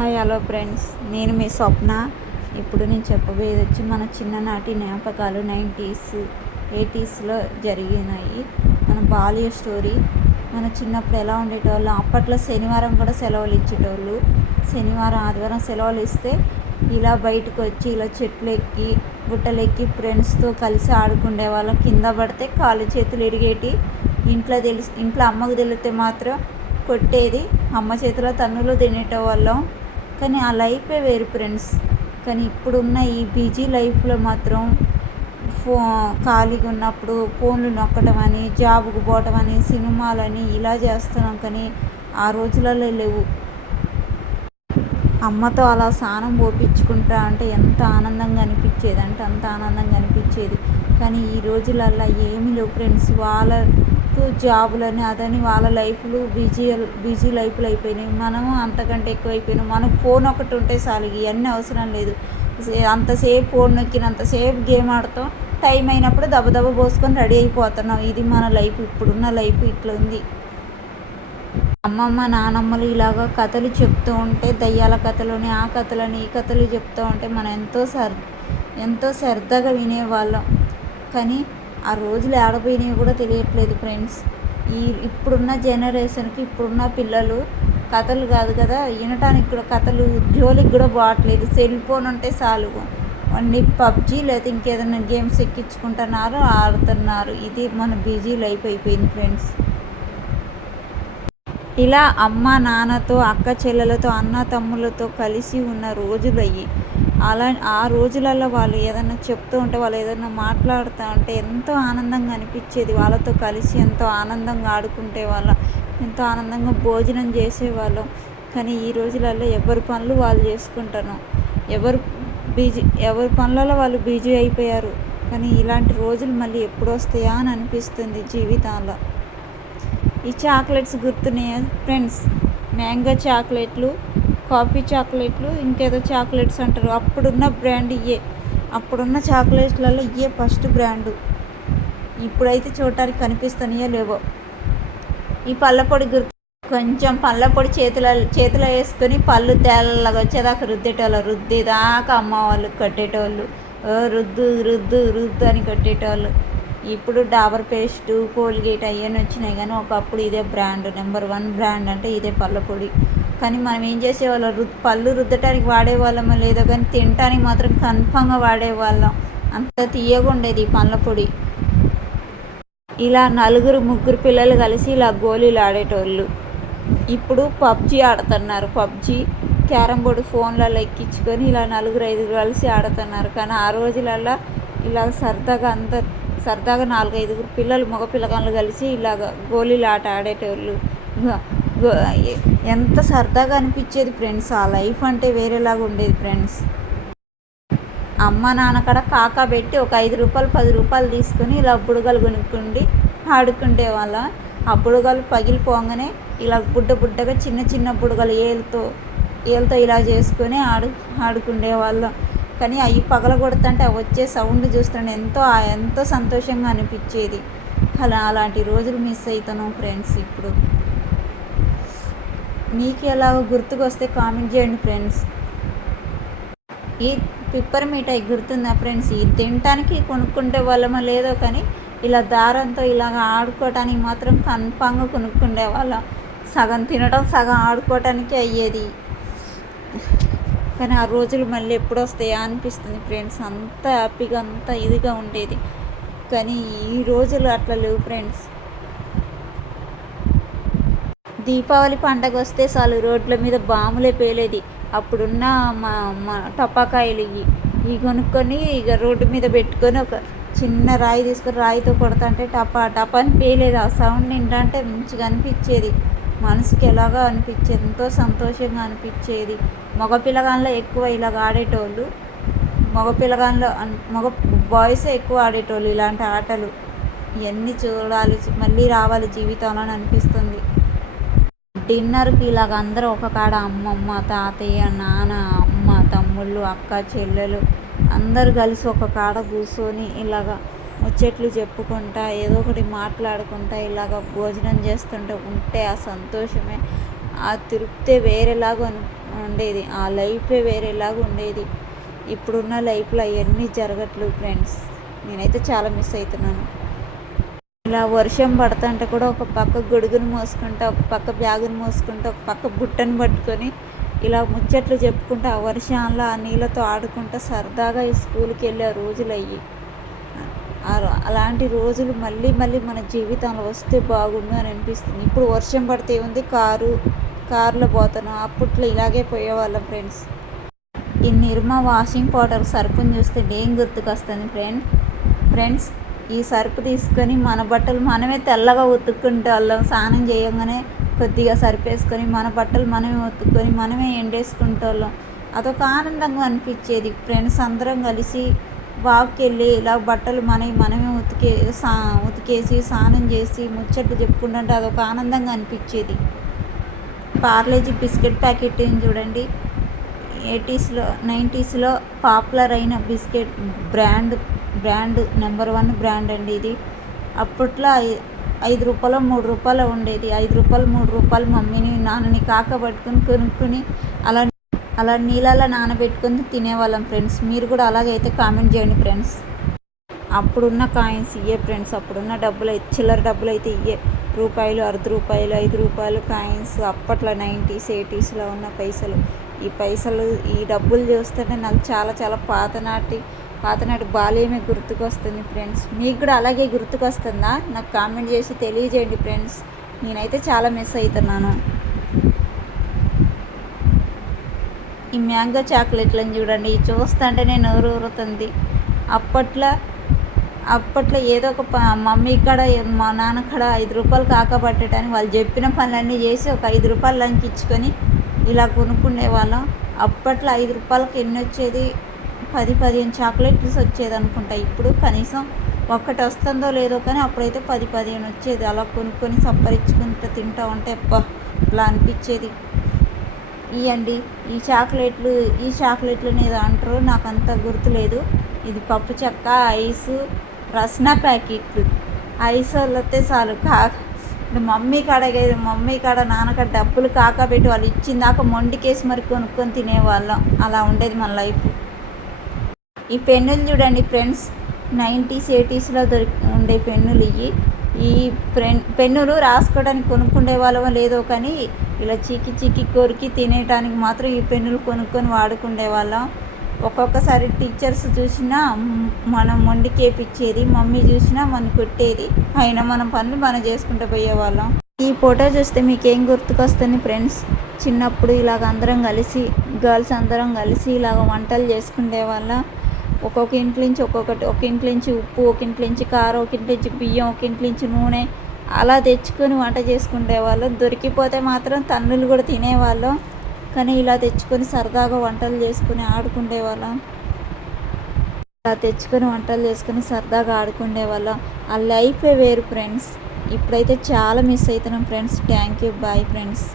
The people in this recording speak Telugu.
హాయ్ హలో ఫ్రెండ్స్, నేను మీ స్వప్న. ఇప్పుడు నేను చెప్పబోయేది వచ్చి మన చిన్ననాటి జ్ఞాపకాలు 90s 80sలో జరిగినాయి. మన బాల్య స్టోరీ. మన చిన్నప్పుడు ఎలా ఉండేటోళ్ళు. అప్పట్లో శనివారం కూడా సెలవులు ఇచ్చేటోళ్ళు. శనివారం ఆదివారం సెలవులు ఇస్తే ఇలా బయటకు వచ్చి ఇలా చెట్లు ఎక్కి గుట్టలెక్కి ఫ్రెండ్స్తో కలిసి ఆడుకునే వాళ్ళం. కింద పడితే కాళ్ళు చేతులు ఇరిగేటి. ఇంట్లో అమ్మకు తెలిస్తే మాత్రం కొట్టేది. అమ్మ చేతిలో తన్నులు తినేటోళ్ళం. కానీ ఆ లైఫే వేరు ఫ్రెండ్స్. కానీ ఇప్పుడున్న ఈ బిజీ లైఫ్లో మాత్రం ఖాళీగా ఉన్నప్పుడు ఫోన్లు నొక్కడం అని, జాబుకు పోవటం అని, సినిమాలని ఇలా చేస్తున్నాం. కానీ ఆ రోజులలో లేవు. అమ్మతో అలా స్నానం పోపించుకుంటా అంటే ఎంత ఆనందంగా అనిపించేది అంటే అంత ఆనందంగా అనిపించేది. కానీ ఈ రోజులల్లో ఏమీ లేవు ఫ్రెండ్స్. వాళ్ళకు జాబులని అదని వాళ్ళ లైఫ్లు బిజీ లైఫ్లు అయిపోయినాయి. మనము అంతకంటే ఎక్కువైపోయినాం. మనకు ఫోన్ ఒకటి ఉంటే చాలు, ఇవన్నీ అవసరం లేదు. అంతసేపు ఫోన్ నొక్కినంతసేపు గేమ్ ఆడతాం. టైం అయినప్పుడు దెబ్బ పోసుకొని రెడీ అయిపోతున్నాం. ఇది మన లైఫ్. ఇప్పుడున్న లైఫ్ ఇట్లా ఉంది. అమ్మమ్మ నానమ్మలు ఇలాగ కథలు చెప్తూ ఉంటే, దయ్యాల కథలని ఆ కథలని ఈ కథలు చెప్తూ ఉంటే మనం ఎంతో సరదాగా వినేవాళ్ళం. కానీ ఆ రోజులు ఆడపోయినవి కూడా తెలియట్లేదు ఫ్రెండ్స్. ఇప్పుడున్న జనరేషన్కి ఇప్పుడున్న పిల్లలు కథలు కాదు కదా, వినటానికి కూడా కథలు జోలికి కూడా పోవట్లేదు. సెల్ ఫోన్ ఉంటే చాలు, అన్ని పబ్జీ లేదా ఇంకేదైనా గేమ్స్ ఎక్కించుకుంటున్నారు, ఆడుతున్నారు. ఇది మన బిజీ లైఫ్ అయిపోయింది ఫ్రెండ్స్. ఇలా అమ్మ నాన్నతో అక్క చెల్లెలతో అన్న తమ్ముళ్ళతో కలిసి ఉన్న రోజులు అయ్యి. ఆ రోజులలో వాళ్ళు ఏదైనా చెప్తూ ఉంటే, వాళ్ళు ఏదైనా మాట్లాడుతూ ఉంటే ఎంతో ఆనందంగా అనిపించేది. వాళ్ళతో కలిసి ఎంతో ఆనందంగా ఆడుకుంటే వాళ్ళం, ఎంతో ఆనందంగా భోజనం చేసేవాళ్ళం. కానీ ఈ రోజులలో ఎవరి పనులు వాళ్ళు చేసుకుంటున్నాం. ఎవరి పనులలో వాళ్ళు బిజీ అయిపోయారు. కానీ ఇలాంటి రోజులు మళ్ళీ ఎప్పుడు వస్తాయా అని అనిపిస్తుంది జీవితంలో. ఈ చాక్లెట్స్ గుర్తున్నాయా ఫ్రెండ్స్? మ్యాంగో చాక్లెట్లు, కాఫీ చాక్లెట్లు, ఇంకేదో చాక్లెట్స్ అంటారు. అప్పుడున్న బ్రాండ్ ఇవే. అప్పుడున్న చాక్లెట్లలో ఇవే ఫస్ట్ బ్రాండు. ఇప్పుడైతే చూడటానికి కనిపిస్తున్నాయో లేవో. ఈ పళ్ళపొడి కొంచెం పళ్ళపొడి చేతిలో వేసుకొని పళ్ళు తెల్లగా వచ్చేదాకా రుద్దేటోళ్ళు. రుద్దేదాకా అమ్మ వాళ్ళు కట్టేటోళ్ళు. రుద్దు రుద్దు రుద్దు అని కట్టేటోళ్ళు. ఇప్పుడు డాబర్ పేస్టు, కోల్గేట్ అవన్నీ వచ్చినాయి. కానీ ఒకప్పుడు ఇదే బ్రాండ్, నెంబర్ 1 బ్రాండ్ అంటే ఇదే పళ్ళపొడి. కానీ మనం ఏం చేసేవాళ్ళం, పళ్ళు రుద్దటానికి వాడేవాళ్ళమో లేదో కానీ తినటానికి మాత్రం కన్ఫామ్గా వాడేవాళ్ళం. అంత తీయగా ఉండేది ఈ పళ్ళపొడి. ఇలా 4-3 పిల్లలు కలిసి ఇలా గోళీలు ఆడేటోళ్ళు. ఇప్పుడు పబ్జీ ఆడుతున్నారు. పబ్జీ, క్యారమ్ బోర్డు ఫోన్లలో ఎక్కించుకొని ఇలా 4-5 కలిసి ఆడుతున్నారు. కానీ ఆ రోజులల్లో ఇలా సరదాగా 4-5 పిల్లలు, మగ పిల్లగాళ్ళు కలిసి ఇలాగ గోళీలు ఆట ఆడేటోళ్ళు. ఎంత సరదాగా అనిపించేది ఫ్రెండ్స్. ఆ లైఫ్ అంటే వేరేలాగా ఉండేది ఫ్రెండ్స్. అమ్మ నాన్న కాడ కాకా పెట్టి ఒక 5 రూపాయలు 10 రూపాయలు తీసుకొని ఇలా బుడగలు కొనుక్కుండి ఆడుకుంటే వాళ్ళం. ఆ బుడగలు పగిలిపోగానే ఇలా బుడ్డగా చిన్న బుడగలు ఏళ్ళతో ఇలా చేసుకొని ఆడుకునే వాళ్ళం. కానీ అవి పగలగొడుతుంటే అవి వచ్చే సౌండ్ చూస్తుంటే ఎంతో సంతోషంగా అనిపించేది. అలాంటి రోజులు మిస్ అవుతున్నాం ఫ్రెండ్స్. ఇప్పుడు మీకు ఎలాగో గుర్తుకొస్తే కామెంట్ చేయండి ఫ్రెండ్స్. ఈ పిప్పర్ మిఠాయి గుర్తుందా ఫ్రెండ్స్? ఇది తినటానికి కొనుక్కుంటే వాళ్ళమో లేదో కానీ ఇలా దారంతో ఇలాగ ఆడుకోవటానికి మాత్రం కన్ఫామ్గా కొనుక్కుండే వాళ్ళం. సగం తినడం సగం ఆడుకోవటానికి అయ్యేది. కానీ ఆ రోజులు మళ్ళీ ఎప్పుడు వస్తాయా అనిపిస్తుంది ఫ్రెండ్స్. అంత హ్యాపీగా అంత ఇదిగా ఉండేది. కానీ ఈ రోజులు అట్లా లేవు ఫ్రెండ్స్. దీపావళి పండగ వస్తే చాలు రోడ్ల మీద బాములే పేలేది. అప్పుడున్న మా టపాకాయలు ఇవి కొనుక్కొని ఇక రోడ్డు మీద పెట్టుకొని ఒక చిన్న రాయి తీసుకొని రాయితో కొడతాంటే టపా అని పేలేది. ఆ సౌండ్ ఏంటంటే మంచిగా అనిపించేది. మనసుకి ఎలాగో అనిపించేది, ఎంతో సంతోషంగా అనిపించేది. మగ పిల్లగాళ్ళలో ఎక్కువ ఇలాగ ఆడేటోళ్ళు. మగ బాయ్సే ఎక్కువ ఆడేటోళ్ళు ఇలాంటి ఆటలు. ఇవన్నీ చూడాలి, మళ్ళీ రావాలి జీవితంలో అని అనిపిస్తుంది. డిన్నర్కి ఇలాగ అందరూ ఒక కాడ అమ్మమ్మ, తాతయ్య, నాన్న, అమ్మ, తమ్ముళ్ళు, అక్క, చెల్లెలు అందరు కలిసి ఒక కాడ కూర్చొని ఇలాగ ముచ్చట్లు చెప్పుకుంటా ఏదో ఒకటి మాట్లాడుకుంటా ఇలాగ భోజనం చేస్తుంటే ఉంటే ఆ సంతోషమే, ఆ తృప్తే వేరేలాగా ఉండేది. ఆ లైఫే వేరేలాగా ఉండేది. ఇప్పుడున్న లైఫ్లో అవన్నీ జరగట్లేదు ఫ్రెండ్స్. నేనైతే చాలా మిస్ అవుతున్నాను. ఇలా వర్షం పడుతుంటే కూడా ఒక పక్క గొడుగును మోసుకుంటా, ఒక పక్క బ్యాగును మోసుకుంటా, ఒక పక్క బుట్టను పట్టుకొని ఇలా ముచ్చట్లు చెప్పుకుంటూ ఆ వర్షంలో ఆ నీళ్ళతో ఆడుకుంటూ సరదాగా ఈ స్కూల్కి వెళ్ళే రోజులు అయ్యి. అలాంటి రోజులు మళ్ళీ మళ్ళీ మన జీవితంలో వస్తే బాగుండు అని అనిపిస్తుంది. ఇప్పుడు వర్షం పడితే ఉంది కారులో పోతాను. అప్పట్లో ఇలాగే పోయేవాళ్ళం ఫ్రెండ్స్. ఈ నిర్మా వాషింగ్ పౌడర్ సరుపుని చూస్తే ఏం గుర్తుకొస్తుంది ఫ్రెండ్స్, ఈ సరుపు తీసుకొని మన బట్టలు మనమే తెల్లగా ఉతుక్కుంటే వాళ్ళం. స్నానం చేయగానే కొద్దిగా సరుపు వేసుకొని మన బట్టలు మనమే ఉతుక్కొని మనమే ఎండేసుకుంటే వాళ్ళం. అదొక ఆనందంగా అనిపించేది. ఫ్రెండ్స్ అందరం కలిసి వాక్కి వెళ్ళి ఇలా బట్టలు మనమే ఉతికేసి స్నానం చేసి ముచ్చట్లు చెప్పుకుంటుంటే అదొక ఆనందంగా అనిపించేది. పార్లేజీ బిస్కెట్ ప్యాకెట్ చూడండి, 80s 90sలో పాపులర్ అయిన బిస్కెట్ బ్రాండ్ నెంబర్ 1 బ్రాండ్ అండి ఇది. అప్పట్లో 5 రూపాయలు 3 రూపాయలు ఉండేది. 5 రూపాయలు 3 రూపాయలు మమ్మీని నాన్నని పట్టుకొని కొనుక్కొని అలా నీళ్ళలో నానబెట్టుకొని తినేవాళ్ళం ఫ్రెండ్స్. మీరు కూడా అలాగైతే కామెంట్ చేయండి ఫ్రెండ్స్. అప్పుడున్న కాయిన్స్ ఇవే ఫ్రెండ్స్. అప్పుడున్న డబ్బులు అయితే చిల్లర డబ్బులు అయితే ఇవే. రూపాయలు, అర్ధ రూపాయలు, 5 రూపాయలు కాయిన్స్. అప్పట్లో 90s 80sలో ఉన్న పైసలు. ఈ డబ్బులు చూస్తుంటే నాకు చాలా చాలా పాతనాటి బాల్యమే గుర్తుకొస్తుంది ఫ్రెండ్స్. మీకు కూడా అలాగే గుర్తుకొస్తుందా? నాకు కామెంట్ చేసి తెలియజేయండి ఫ్రెండ్స్. నేనైతే చాలా మిస్ అవుతున్నాను. ఈ మ్యాంగో చాక్లెట్లను చూడండి, చూస్తుంటేనే నోరు ఊరుతుంది. అప్పట్లో ఏదో ఒక మమ్మీ కాడ మా నాన్న కాడ 5 రూపాయలు కాకపట్టేటని వాళ్ళు చెప్పిన పనులన్నీ చేసి ఒక 5 రూపాయలు లంచ్ ఇచ్చుకొని ఇలా కొనుక్కునే వాళ్ళం. అప్పట్లో 5 రూపాయలకి ఎన్ని వచ్చేది? 10-15 చాక్లెట్స్ వచ్చేది అనుకుంటా. ఇప్పుడు కనీసం ఒక్కటి వస్తుందో లేదో కానీ అప్పుడైతే 10-15 వచ్చేది. అలా కొనుక్కొని సప్పరించుకుంటూ తింటూ ఉంటే అలా అనిపించేది. ఇవ్వండి ఈ చాక్లెట్లు ఏదో అంటారు, నాకు అంత గుర్తులేదు. ఇది పప్పు చెక్క, ఐసు, రస్నా ప్యాకెట్లు. ఐస్ వస్తే చాలు మమ్మీ కాడ నాన్నకాడ డబ్బులు కాకబెట్టి వాళ్ళు ఇచ్చిందాక మొండికేసి మరి కొనుక్కొని తినేవాళ్ళం. అలా ఉండేది మన లైఫ్. ఈ పెన్నులు చూడండి ఫ్రెండ్స్, 90s 80sలో ఉండే పెన్నులు ఇవి. ఈ పెన్నులు రాసుకోవడానికి కొనుక్కుండే వాళ్ళమో లేదో కానీ ఇలా చీకి కొరికి తినేయడానికి మాత్రం ఈ పెన్నులు కొనుక్కొని వాడుకుండే వాళ్ళం. ఒక్కొక్కసారి టీచర్స్ చూసినా మనం మొండికేపిచ్చేది, మమ్మీ చూసినా మనం కొట్టేది. అయినా మనం పనులు మనం చేసుకుంటూ పోయేవాళ్ళం. ఈ ఫోటో చూస్తే మీకేం గుర్తుకొస్తుంది ఫ్రెండ్స్? చిన్నప్పుడు ఇలాగ అందరం కలిసి గర్ల్స్ అందరం కలిసి ఇలాగ వంటలు చేసుకునే వాళ్ళం. ఒక్కొక్క ఇంట్లో నుంచి ఒక్కొక్కటి, ఒక ఇంట్లో నుంచి ఉప్పు, ఒక ఇంట్లో నుంచి కారం, ఒక ఇంట్లో నుంచి బియ్యం, ఒక ఇంట్లో నుంచి నూనె అలా తెచ్చుకొని వంట చేసుకునే వాళ్ళం. దొరికిపోతే మాత్రం తన్నులు కూడా తినేవాళ్ళం. కానీ ఇలా తెచ్చుకొని సరదాగా వంటలు చేసుకుని ఆడుకునేవాళ్ళం. అలా తెచ్చుకొని వంటలు చేసుకొని సరదాగా ఆడుకునేవాళ్ళం. ఆ లైఫే వేరు ఫ్రెండ్స్. ఇప్పుడైతే చాలా మిస్ అవుతున్నాం friends. Thank you, bye friends.